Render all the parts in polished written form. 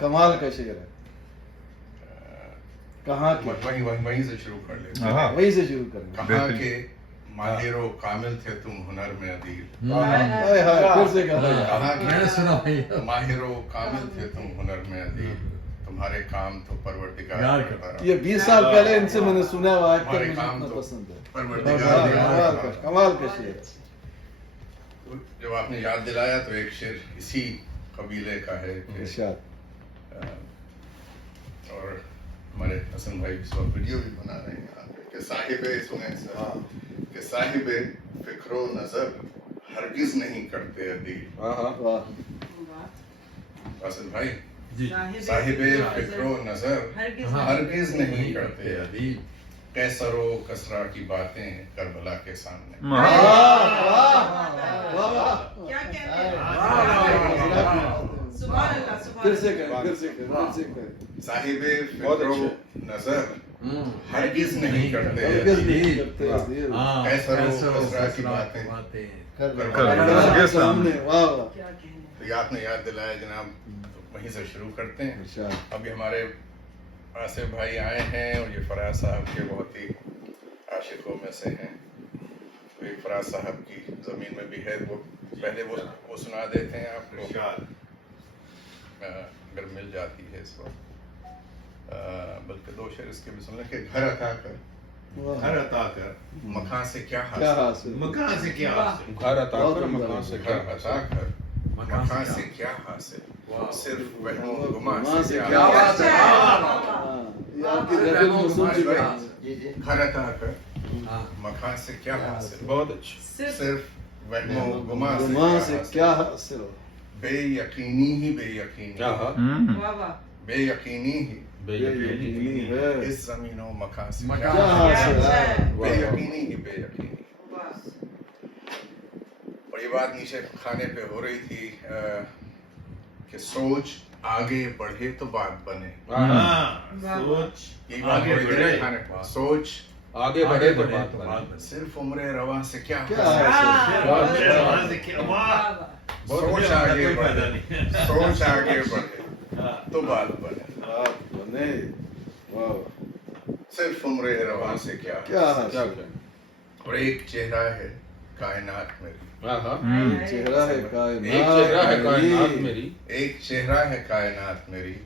کمال کا شعر ہے. کہاں کے وہیں سے شروع کر لیتے ہیں. وہیں سے شروع کریں. کہاں کے ماہر و کامل تھے تم ہنر میں عدیل. پھر سے کہا. کہاں کے ماہر و کامل تھے تم ہنر میں عدیل. تمہارے کام تو پروردگار کرتا رہا. یہ 20 سال پہلے ان سے میں نے سنا ہوا ہے. ہمارے کام تو پسند ہے. پروردگار. کمال کا شعر. جب آپ نے یاد دلایا تو ایک شعر اسی قبیلے کا ہے اور ہمارے حسن بھائی اس وقت ویڈیو بھی بنا رہے ہیں یہاں پہ کہ صاحب سنیں کہ صاحب فکر و نظر ہرگز نہیں کرتے عدیل. حسن بھائی صاحب فکر و نظر ہرگز نہیں کرتے عدیل. قیصر و کسریٰ کی باتیں کربلا کے سامنے. صاحب فکر و نظر ہرگز نہیں کرتے. قیصر و کسریٰ کی باتیں کربلا کے سامنے. تو آپ نے یاد دلایا جناب, وہیں سے شروع کرتے ہیں. ابھی ہمارے آصف بھائی آئے ہیں اور یہ فراز صاحب کے بہت ہی عاشقوں میں سے ہیں. ایک فراز صاحب کی زمین میں بھی ہے, وہ پہلے وہ سنا دیتے ہیں آپ کو اگر مل جاتی ہے اس وقت, بلکہ 2 شعر اس کے بھی سن لیں کہ گھر عطا کر مکان سے کیا حاصل. مکان سے کیا حاصل. گھر عطا کر مکان سے کیا حاصل. مکان سے کیا حاصل. صرف وہم و گمان سے کیا حاصل. گھر عطا کر مکان سے کیا حاصل. بہت اچھا. صرف وہم و گمان سے کیا حاصل. بے یقینی ہی بے یقینی. بے یقینی ہی اس زمین و مکان سے کیا حاصل. بے یقینی ہی بے یقینی. اور یہ بات نیچے کھانے پہ ہو رہی تھی کہ سوچ آگے بڑھے تو بات بنے. سوچ آگے بڑھے تو بات بنے. صرف عمر رواں سے کیا حاصل. سوچ آگے بڑھے تو بات بنے. صرف عمر رواں سے کیا حاصل. اور ایک چہرہ ہے کائنات میری. چہرہ ہے کائنات میری.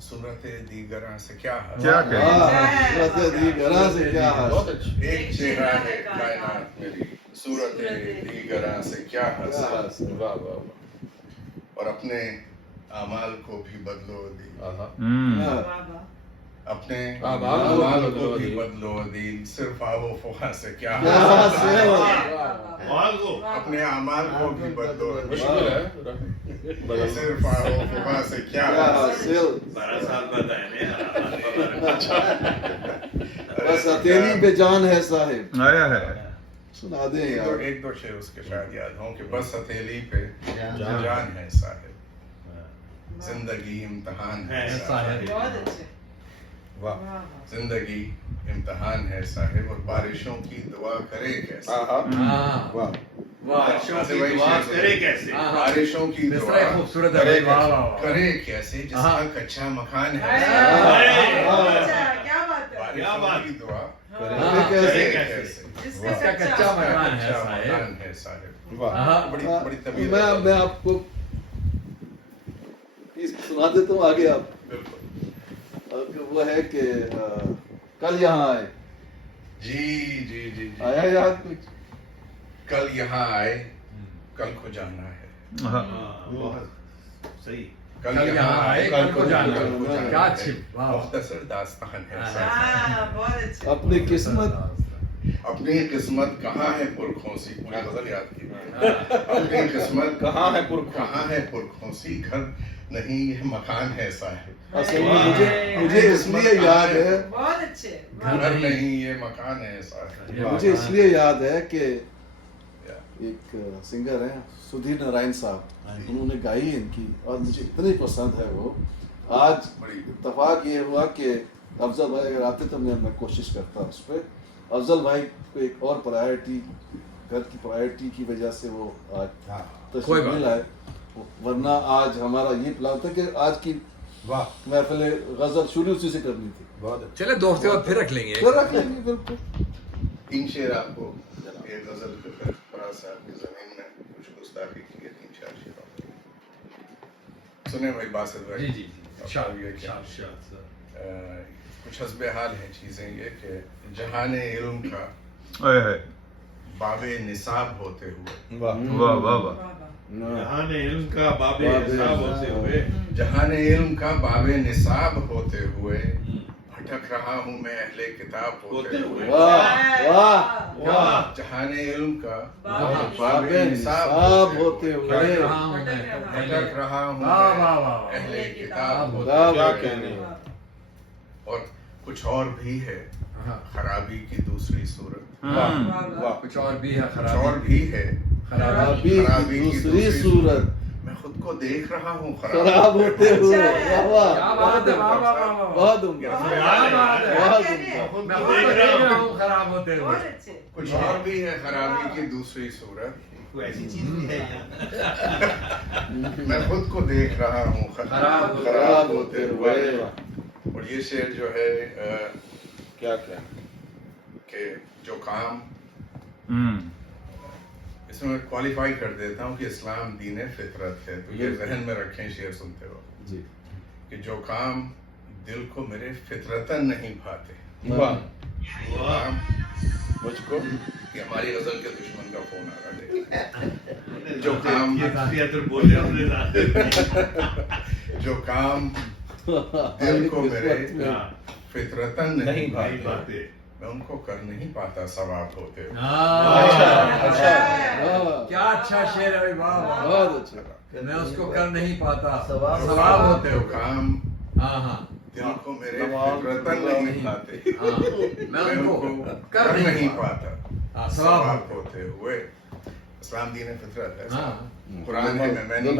صورت دیگراں سے کیا حاصل. ایک چہرہ ہے کائنات میری. صورت دیگراں سے کیا حاصل. اور اپنے اعمال کو بھی بدلو عدیل. اپنے اعمال کو بھی بدلو عدیل. صرف آب و فغاں سے کیا حاصل. اپنے اعمال کو بھی بدلو عدیل. صرف آب و فغاں سے کیا حاصل. بس ہتھیلی پہ جان ہے صاحب. سنا دیں یار. 1-2 شعر اس کے شاید یاد ہوں کہ بس ہتھیلی پہ جان ہے صاحب. زندگی امتحان ہے صاحب. زندگی امتحان ہے صاحب. اور بارشوں کی دعا کرے کیسے. بارشوں کی دعا کرے کیسے جس کا کچا مکان ہے. بارشوں کی دعا کرے کیسے جس کا کچا مکان ہے صاحب. بڑی طویل. میں آپ کو سنا دیتا ہوں آگے. آپ وہ ہے کہ کل یہاں آئے. جی آیا یاد کچھ. کل یہاں آئے کل کو جانا ہے. صحیح. کل یہاں آئے کل کو جانا ہے. مختصر داستان ہے. اپنی قسمت کہاں ہے پرکھوسی. پوری غزل یاد کی. اپنی قسمت کہاں ہے پرکھوسی. گھر نہیں یہ مکان ہے صاحب. مجھے اس لیے یاد ہے. گھر نہیں یہ مکان ہے صاحب. مجھے اس لیے یاد ہے کہ ایک سنگر ہیں سدھیر نارائن صاحب, انہوں نے گائی ان کی اور مجھے اتنی پسند ہے وہ. آج اتفاق یہ ہوا کہ افضل بھائی اگر آتے تو میں کوشش کرتا اس پہ. افضل بھائی کو ایک اور پرائرٹی, گھر کی پرائرٹی کی وجہ سے وہ آج تشریف نہیں لائے, ورنہ آج ہمارا یہ پلان تھا کہ آج کی واہ محفل غزل شروع اسی سے کرنی تھی. بہت اچھا. چلے دو ہفتے بعد پھر رکھ لیں گے. پھر رکھ لیں گے بالکل. 3 شعر آپ کو ایک غزل پہ فراز صاحب کی زمین میں کچھ گستاخی کی ہے. 3-4 شعر سنیں بھائی باسط بھائی. جی جی شاد کچھ حسب حال ہیں چیزیں یہ کہ جہان علم کا باب نصاب ہوتے ہوئے. واہ واہ واہ. جہان علم کا باب نصاب ہوتے ہوئے. جہان علم کا باب نصاب ہوتے ہوئے بھٹک رہا ہوں میں اہل کتاب ہوتے ہوئے. واہ واہ واہ. جہان علم کا باب نصاب ہوتے ہوئے بھٹک رہا ہوں میں اہل کتاب ہوتے کیا ہوئے. کہنے. اور کچھ اور بھی ہے خرابی کی دوسری صورت. واہ. کچھ اور بھی ہے کچھ اور بھی ہے خرابی کی دوسری صورت. میں خود کو دیکھ رہا ہوں خراب ہوتے ہوئے. واہ کیا واہ بات ہے. واہ واہ واہ واہ. بہت عمدہ بہت عمدہ. میں خود کو دیکھ رہا ہوں خراب ہوتے ہوئے. کچھ اور بھی ہے خرابی کی دوسری صورت. کوئی ایسی چیز بھی ہے میں خود کو دیکھ رہا ہوں خراب ہوتے ہوئے. اور یہ شعر جو ہے کیا کیا کہ جو کام اس میں کوالیفائی کر دیتا ہوں کہ اسلام دین فطرت ہے. تو یہ ذہن میں رکھیں شعر سنتے وقت جی. کہ جو کام دل کو میرے فطرتاً نہیں بھاتے. واہ وہ کام مجھ کو کہ ہماری غزل کے دشمن کا فون آ رہا ہے. جو کام جو کام دل کو میرے فطرتاً نہیں بھاتے میں ان کو کر نہیں پاتا ثواب ہوتے ہوئے. کیا اچھا شعر ہے. واہ بہت اچھا. میں اس کو کر نہیں پاتا ثواب ہوتے جو ہوئے. کام ہاں ہاں دل کو میرے فطرتاً نہیں پاتے میں ان کو کر نہیں پاتا ثواب ہوتے ہوئے. اسلام دین فطرت ہے. ہاں قرآن ہے میں نہیں